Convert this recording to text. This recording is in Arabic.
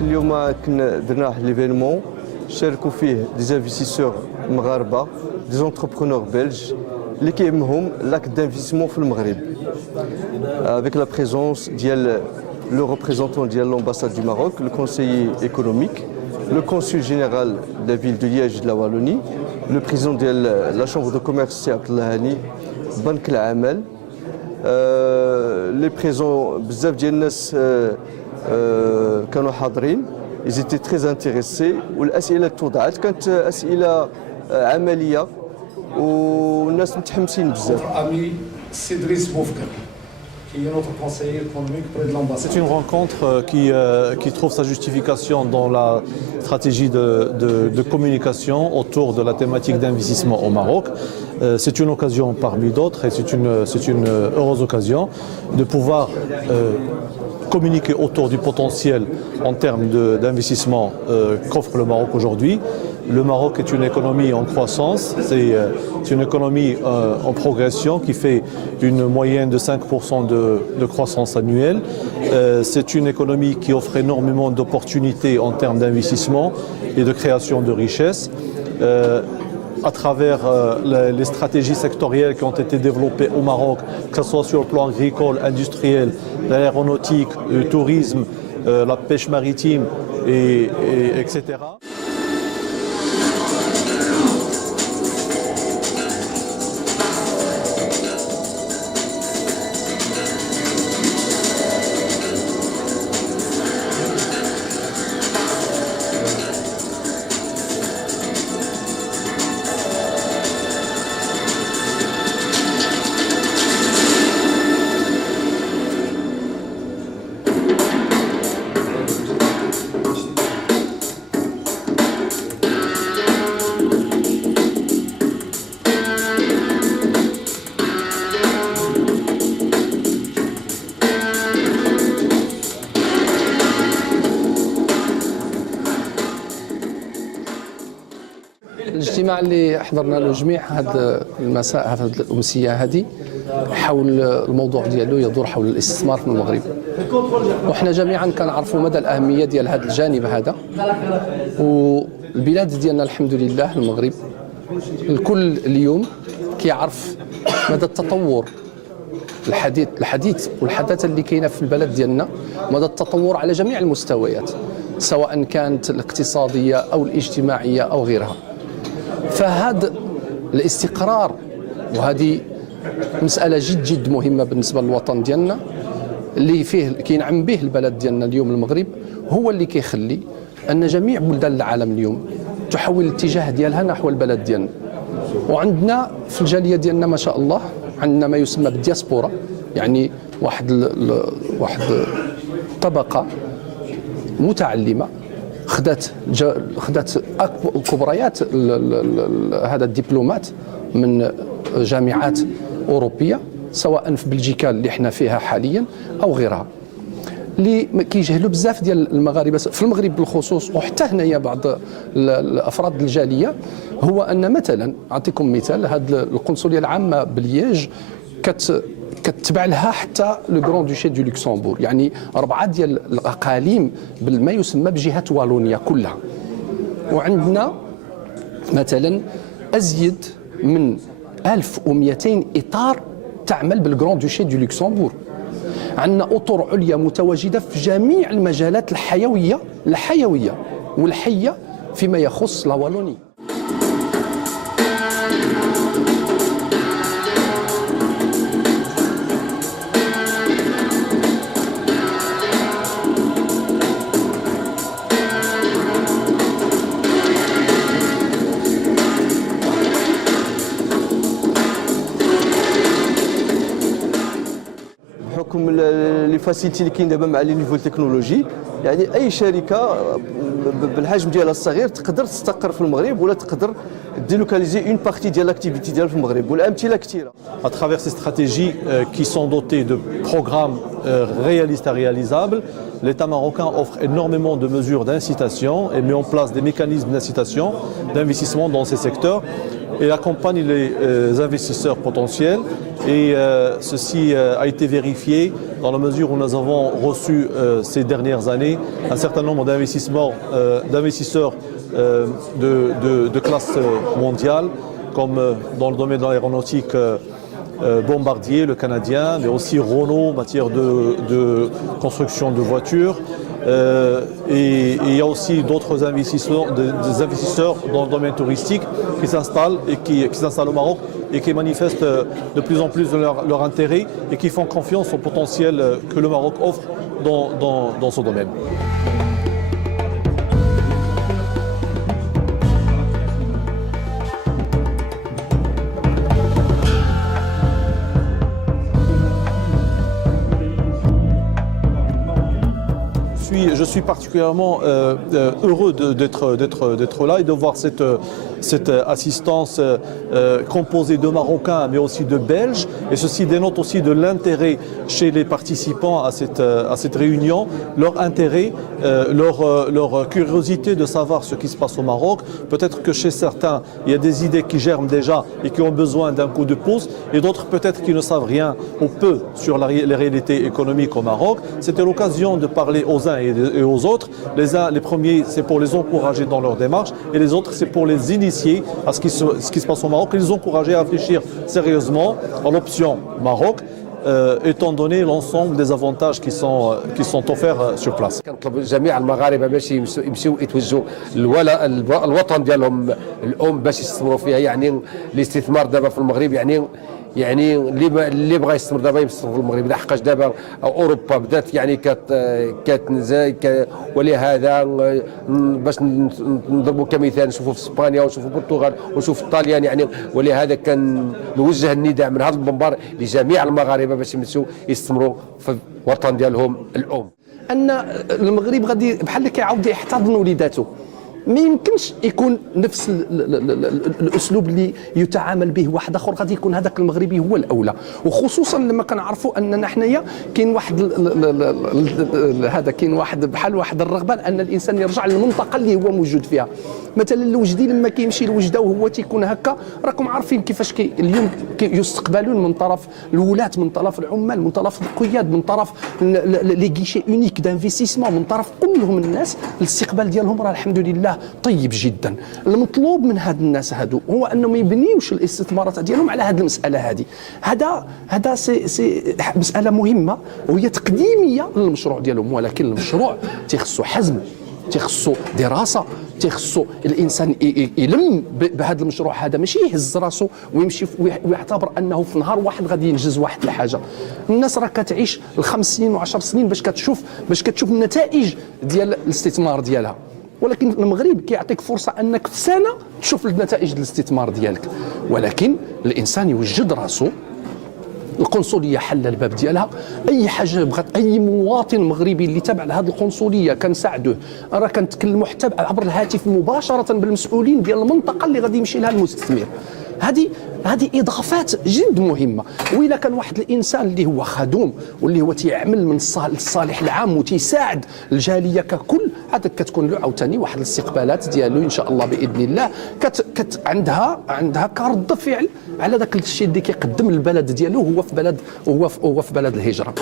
اليوم درنا واحد ليفينمون شاركوا فيه دي انفستيسور مغاربه دي زونتربرونور بلج اللي كيهمهم لاك دانفستيسمون في المغرب avec la présence ديال le représentant de l'ambassade du Maroc, le conseiller économique, le consul général de la ville de Liège de la Wallonie, le président de la chambre de commerce Abdallah Hani, Banque Al-Amal, les présents بزاف ديال الناس كانوا حاضرين. Ils étaient très intéressés والاسئله توضعت كانت اسئله عمليه والناس متحمسين بزاف. Ami Cédric Boufkar, qui est notre conseiller économique près de l'ambassade. C'est une rencontre qui trouve sa justification dans la stratégie de communication autour de la thématique d'investissement au Maroc. C'est une occasion parmi d'autres et c'est une heureuse occasion de pouvoir communiquer autour du potentiel en termes d'investissement qu'offre le Maroc aujourd'hui. Le Maroc est une économie en croissance, c'est une économie en progression qui fait une moyenne de 5% de croissance annuelle. C'est une économie qui offre énormément d'opportunités en termes d'investissement et de création de richesses. À travers les stratégies sectorielles qui ont été développées au Maroc, que ce soit sur le plan agricole, industriel, l'aéronautique, le tourisme, la pêche maritime, etc. الاجتماع اللي حضرنا له جميع هذا المساء هذه الامسيه هذه حول الموضوع ديالو يدور حول الاستثمار في المغرب، وحنا جميعا كنعرفوا مدى الاهميه ديال هذا الجانب هذا. والبلاد ديالنا الحمد لله المغرب الكل اليوم كيعرف مدى التطور الحديث والحداثه اللي كاينه في البلد ديالنا، مدى التطور على جميع المستويات سواء كانت الاقتصاديه او الاجتماعيه او غيرها. فهذا الاستقرار وهذه مسألة جد مهمة بالنسبة للوطن ديالنا اللي فيه كينعم به البلد ديالنا اليوم المغرب، هو اللي كيخلي أن جميع بلدان العالم اليوم تحول الاتجاه ديالها نحو البلد ديالنا. وعندنا في الجالية ديالنا ما شاء الله عندنا ما يسمى بالدياسبورا، يعني واحد طبقة متعلمة خدات كبريات هذا الدبلومات من جامعات أوروبية سواء في بلجيكا اللي احنا فيها حاليا أو غيرها، اللي كيجهلوا بزاف ديال المغاربة في المغرب بالخصوص وحتى هنايا بعض الأفراد الجالية. هو أن مثلا أعطيكم مثال، هذه القنصلية العامة بلييج كتبع لها حتى لو غران دوشي دو لوكسمبور، يعني 4 ديال الاقاليم بما يسمى بجهه والونيا كلها. وعندنا مثلا ازيد من 1200 اطار تعمل بالغران دوشي دو لوكسمبور. عندنا اطر عليا متواجده في جميع المجالات الحيويه والحيه فيما يخص لا والوني. بحكم لي فاسيلتي اللي كاين دابا مع لي نيفو تكنولوجي يعني اي شركه بالحجم ديالها الصغير تقدر تستقر في المغرب ولا تقدر ديلوكاليزي اون بارتي ديال لاكتيفيتي ديالها في المغرب، والامثله كثيره. À travers ces stratégies qui sont dotées de programmes réalistes et réalisables, l'État marocain offre énormément de mesures d'incitation et met en place des mécanismes d'incitation, d'investissement dans ces secteurs et accompagne les investisseurs potentiels. Et ceci a été vérifié dans la mesure où nous avons reçu ces dernières années un certain nombre d'investisseurs de classe mondiale, comme dans le domaine de l'aéronautique, Bombardier, le Canadien, mais aussi Renault en matière de construction de voitures. Et il y a aussi d'autres des investisseurs dans le domaine touristique qui s'installent au Maroc et qui manifestent de plus en plus leur intérêt et qui font confiance au potentiel que le Maroc offre dans ce domaine. Je suis particulièrement heureux d'être là et de voir cette assistance composée de Marocains mais aussi de Belges. Et ceci dénote aussi de l'intérêt chez les participants à cette réunion, leur intérêt, leur curiosité de savoir ce qui se passe au Maroc. Peut-être que chez certains, il y a des idées qui germent déjà et qui ont besoin d'un coup de pouce, et d'autres peut-être qui ne savent rien ou peu sur les réalités économiques au Maroc. C'était l'occasion de parler aux uns et aux autres. Les premiers, c'est pour les encourager dans leur démarche, et les autres, c'est pour les initier à ce qui se passe au Maroc et les encourager à réfléchir sérieusement à l'option Maroc, étant donné l'ensemble des avantages qui sont offerts sur place. كنطلب جميع المغاربه باش يمشيو يتوجهوا الوطن ديالهم الام باش يستثمروا فيها. يعني الاستثمار دابا في المغرب يعني اللي بغى يستثمر دابا يستثمر في المغرب، لحقاش دابا اوروبا بدات يعني كتنزل ولهذا باش نضربوا كمثال نشوفوا في اسبانيا ونشوفوا في البرتغال ونشوفوا في الطاليان. يعني ولهذا كنوجه النداء من هذا المنبر لجميع المغاربه باش يمشيو يستثمروا في الوطن ديالهم الام. ان المغرب غادي بحال كيعاود يحتضن وليداته. ما يمكنش يكون نفس الاسلوب اللي يتعامل به واحد اخر، غادي يكون هذاك المغربي هو الاولى، وخصوصا لما كنعرفوا اننا حنايا كاين واحد هذا كاين واحد بحال واحد الرغبه ان الانسان يرجع للمنطقه اللي هو موجود فيها. مثلا الوجدي لما كيمشي لوجده وهو تيكون هكا، راكم عارفين كيفاش اليوم يستقبلون من طرف الولاة، من طرف العمال، من طرف القياد، من طرف لي غيشي اونيك دانفيستيسمون، من طرف كلهم الناس. الاستقبال ديالهم راه الحمد لله طيب جدا. المطلوب من هاد الناس هادو هو انهم يبنيوش الاستثمارات ديالهم على هاد المساله هذه. هذا سي مساله مهمه وهي تقديميه للمشروع ديالهم، ولكن المشروع تيخصو حزم، تيخصو دراسه، تيخصو الانسان يلم بهذا المشروع هذا، ماشي يهز راسو ويمشي ويعتبر انه في نهار واحد غادي ينجز واحد الحاجه. الناس راه كتعيش ال5 سنين و10 سنين باش كتشوف النتائج ديال الاستثمار ديالها، ولكن المغرب كيعطيك فرصه انك في سنه تشوف النتائج الاستثمار ديالك. ولكن الانسان يوجد راسو، القنصليه حل الباب ديالها، اي حاجه بغات اي مواطن مغربي اللي تابع لهذه القنصليه كنساعدوه، راه كنتكلموا حتى عبر الهاتف مباشره بالمسؤولين ديال المنطقه اللي غادي يمشي لها المستثمر. هذه اضافات جد مهمه. واذا كان واحد الانسان اللي هو خدوم واللي هو تيعمل من الصالح العام وتيساعد الجاليه ككل، هذا كتكون له عاوتاني واحد الاستقبالات ديالو ان شاء الله باذن الله عندها كرد فعل على داك الشيء اللي كيقدم البلد ديالو هو في بلد الهجره.